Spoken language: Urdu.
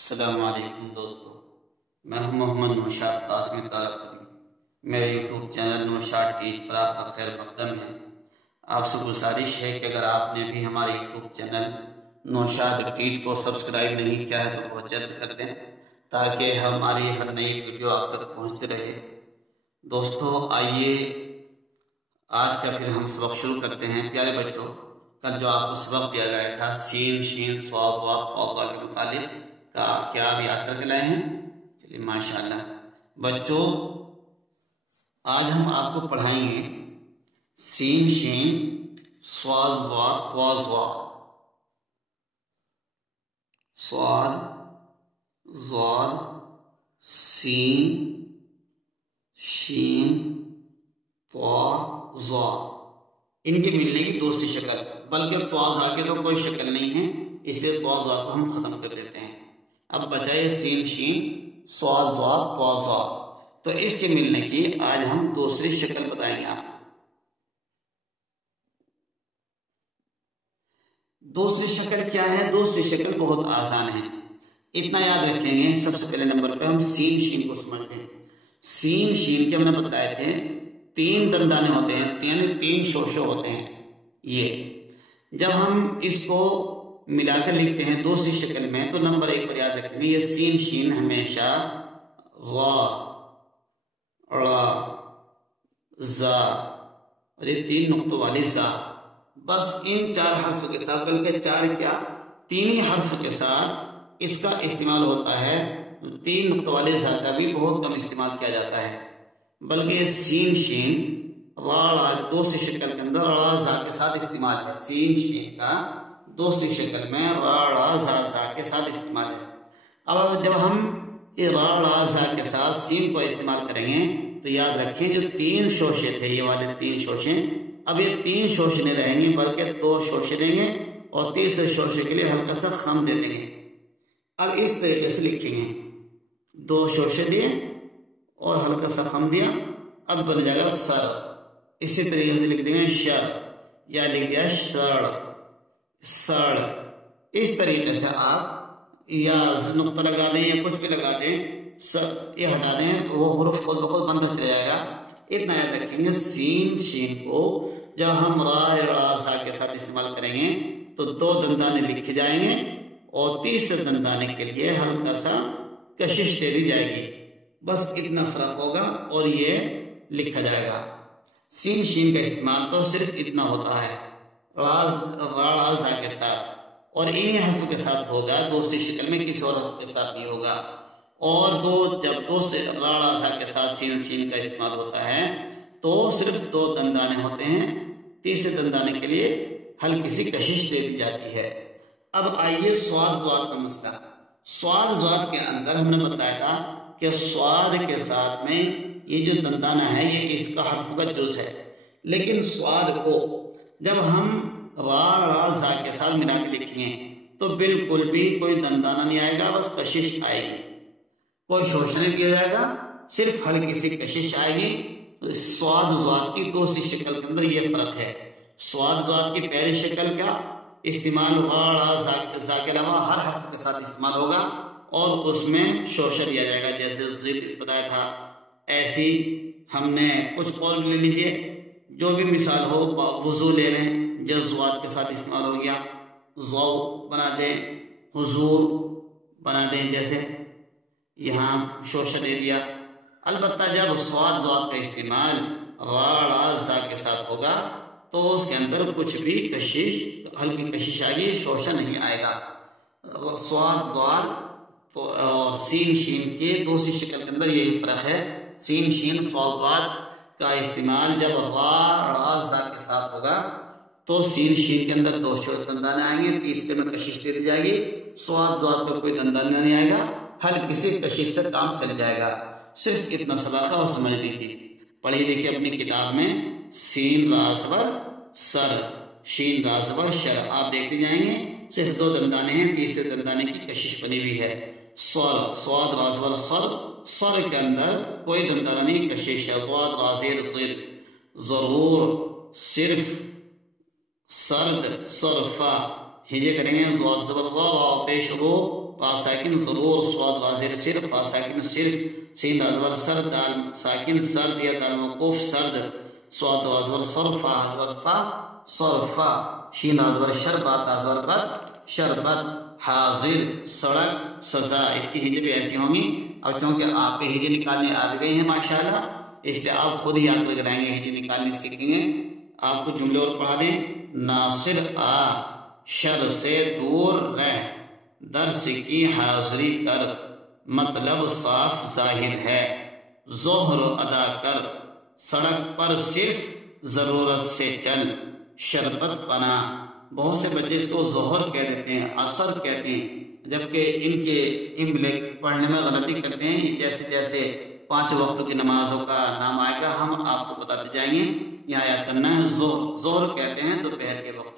السلام علیکم دوستو، میں ہوں محمد نوشاد قاسمی طالب۔ میرے یوٹیوب چینل نوشاد ٹیچ پر آپ کا خیر مقدم ہے۔ آپ سے گزارش ہے کہ اگر آپ نے بھی ہمارے یوٹیوب چینل نوشاد ٹیچ کو سبسکرائب نہیں کیا ہے تو بہت جلد کر دیں تاکہ ہماری ہر نئی ویڈیو آپ تک پہنچتے رہے۔ دوستو آئیے آج کا پھر ہم سبق شروع کرتے ہیں۔ پیارے بچوں، کل جو آپ کو سبق دیا گیا تھا سین شین صاد ضاد طاء کے متعلق کا کیا آپ یاد کر کے لائے ہیں؟ چلیے ماشاءاللہ بچوں، آج ہم آپ کو پڑھائیں گے سین شین صاد ضاد طاء ضاد، صاد ضاد سین شین طاء ضاد، ان کے ملنے کی دوسری شکل، بلکہ طاء ضاد کے تو کوئی شکل نہیں ہے، اس لیے طاء ضاد کو ہم ختم کر دیتے ہیں۔ اب بچائے سین شین صاد ضاد طاء ضاد، تو اس کے ملنے کی آج ہم دوسری شکل بتائیں گے آپ۔ دوسری شکل کیا ہے؟ دوسری شکل بہت آسان ہے، اتنا یاد رکھیں گے۔ سب سے پہلے نمبر پہ ہم سین شین کو سمجھتے ہیں۔ سین شین کے ہم نے بتائے تھے تین دندانے ہوتے ہیں، یعنی تین شوشے ہوتے ہیں۔ یہ جب ہم اس کو ملا کر لکھتے ہیں دوسری شکل میں تو نمبر ایک پر یاد رکھیں گے، یہ سین شین ہمیشہ غا را زا اور یہ تین نقطوں والی زا، بس ان چار حرف کے ساتھ، بلکہ چار کیا تین ہی حرف کے ساتھ اس کا استعمال ہوتا ہے۔ تین نقطوں والے زا کا بھی بہت کم استعمال کیا جاتا ہے، بلکہ یہ سین شین را را دوسری شکل کے اندر را زا کے ساتھ استعمال ہے۔ سین شین کا دوسری شکل میں را را زا زا کے ساتھ استعمال ہے۔ اب جب ہم را را زا کے ساتھ سین کو استعمال کریں گے تو یاد رکھیں جو تین شوشے تھے، یہ والے تین شوشے، اب یہ تین شوشے نہیں رہیں گے بلکہ دو شوشے دیں گے اور تیسرے شوشے کے لیے ہلکا سا خم دے دیں گے۔ اب اس طریقے سے لکھیں گے، دو شوشے دیے اور ہلکا سا خم دیا، اب بن جائے گا سر۔ اسی طریقے سے لکھ دیں گے شر، یا لکھ دیا شڑ سڑ۔ اس طریقے سے آپ یا نقطہ لگا دیں یا کچھ بھی لگا دیں، یہ ہٹا دیں، وہ حروف خود بخود بنتا چلا جائے گا۔ اتنا یاد رکھیں گے سین شین کو جب ہم را را زا کے ساتھ استعمال کریں گے تو دو دندانے لکھے جائیں گے اور تیسرے دندانے کے لیے ہلکا سا کشش دے دی جائے گی، بس اتنا فرق ہوگا اور یہ لکھا جائے گا۔ سین شین کا استعمال تو صرف اتنا ہوتا ہے را زا کے ساتھ، اور انہی حرف کے ساتھ ہوگا، دوسری شکل میں کسی اور حرف کے ساتھ نہیں ہوگا۔ اور جب دوسرے را زا کے ساتھ سین شین کا استعمال ہوتا ہے تو صرف دو دندانے ہوتے ہیں، تیسرے دندانے کے لیے ہلکی سی کشش دے دی جاتی ہے۔ اب آئیے صاد ضاد کا مسئلہ۔ صاد ضاد کے اندر ہم نے بتایا تھا کہ صاد کے ساتھ میں یہ جو دندانہ ہے یہ اس کا حرف کا جز ہے، لیکن صاد کو جب ہم را زا کے ساتھ ملا کے لکھیں گے تو بالکل بھی کوئی دندانہ نہیں آئے گا، بس کشش آئے گی، کوئی شوشہ نہیں دیا جائے گا، صرف ہلکی سی کشش آئے گی۔ صاد ضاد کی دوسری شکل کے اندر یہ فرق ہے۔ صاد ضاد کی پہلی شکل کا استعمال را زا کے علاوہ ہر حرف کے ساتھ استعمال ہوگا اور اس میں شوشہ دیا جائے گا، جیسے ضد بتایا تھا۔ ایسی ہم نے کچھ اور لے لیجئے، جو بھی مثال ہو، وضو لے لیں، جزوات کے ساتھ استعمال ہو گیا، ضو بنا دیں، حضور بنا دیں، جیسے یہاں شوشہ دے دیا۔ البتہ جب صاد ضاد کا استعمال را زا کے ساتھ ہوگا تو اس کے اندر کچھ بھی کشش، ہلکی کشش آئے گی، شوشہ نہیں آئے گا۔ صاد ضاد اور سین شین کی دوسری شکل کے اندر یہی فرق ہے۔ سین شین صاد ضاد کا استعمال جب را زا کے ساتھ ہوگا تو سین شین کے اندر دو دندانے آئیں گے، تیسرے میں کشش دے دی جائے گی، صاد ضاد کا کوئی دندانہ نہیں آئے گا، ہلکی سی کشش سے کام چل جائے گا۔ صرف اتنا سبق ہے اور سمجھ لیجیے، پڑھی لکھے اپنی کتاب میں۔ سین را زبر سر، شین را زبر شر، آپ دیکھتے جائیں گے صرف دو دندانے ہیں، تیسرے دندانے کی کشش بنی ہوئی ہے۔ سر، صاد را زبر سر، سر کے اندر کوئی دندانہ نہیں، کشش ہے۔ ضاد را زیر ضد، ضرور، صرف، سرد، صرفہ، ہجے کریں گے ضاد زبر ضا واو پیش رو تا ساکن ضرور صاد واضح صرف فا ساکن صرف سین زبر سر دال ساکن سرد یا دال موقوف سرد صاد زبر صرف فا زبر فا صرفا شین زبر شربت زبر بت شربت حاضر سڑک سزا اس کی ہجے بھی ایسی ہوں گی. اب چونکہ آپ پہ ہجے نکالنے آ گئے ہیں ماشاءاللہ اس لیے آپ خود ہی یاد کر کے لائیں گے ہجے نکالنے سیکھیں گے. آپ کو جملے اور پڑھا دیں. ناصر آ شر سے دور رہ درس کی حاضری کر مطلب صاف ظاہر ہے ظہر ادا کر سڑک پر صرف ضرورت سے چل شربت پنا. بہت سے بچے اس کو ظہر کہہ دیتے ہیں عصر کہتے ہیں جبکہ ان کے املے پڑھنے میں غلطی کرتے ہیں. جیسے جیسے 5 وقتوں کی نمازوں کا نام آئے گا ہم آپ کو بتاتے جائیں گے. یہاں یاد کرنا ہے ظہر کہتے ہیں دوپہر کے وقت.